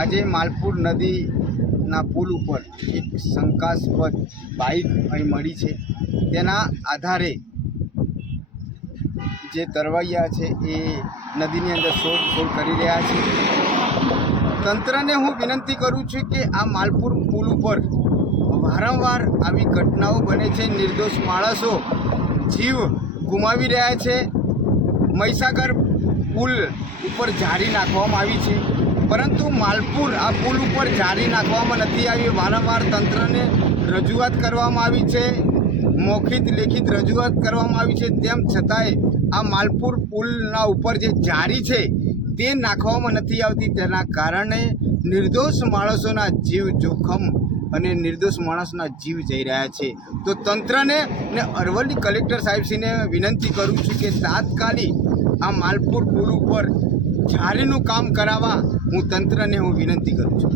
આજે માલપુર નદીના પુલ ઉપર એક શંકાસ્પદ બાઇક અહીં મળી છે। તેના આધારે જે તરવૈયા છે એ નદીની અંદર શોધખોળ કરી રહ્યા છે। તંત્રને હું વિનંતી કરું છું કે આ માલપુર પુલ ઉપર વારંવાર આવી ઘટનાઓ બને છે, નિર્દોષ માણસો જીવ ગુમાવી રહ્યા છે। મહીસાગર પુલ ઉપર જાળી નાખવામાં આવી છે, પરંતુ માલપુર આ પુલ ઉપર જાળી નાખવામાં નથી આવી। વારંવાર તંત્રને રજૂઆત કરવામાં આવી છે, મૌખિક લેખિત રજૂઆત કરવામાં આવી છે, તેમ છતાંય આ માલપુર પુલના ઉપર જે જાળી છે તે નાખવામાં નથી આવતી। તેના કારણે નિર્દોષ માણસોના જીવ જોખમ અને નિર્દોષ માણસના જીવ જઈ રહ્યા છે। તો તંત્રને ને અરવલ્લી કલેક્ટર સાહેબશ્રીને વિનંતી કરું છું કે તાત્કાલિક આ માલપુર પુલ ઉપર જાળીનું કામ કરાવવા હું તંત્રને વિનંતી કરું છું।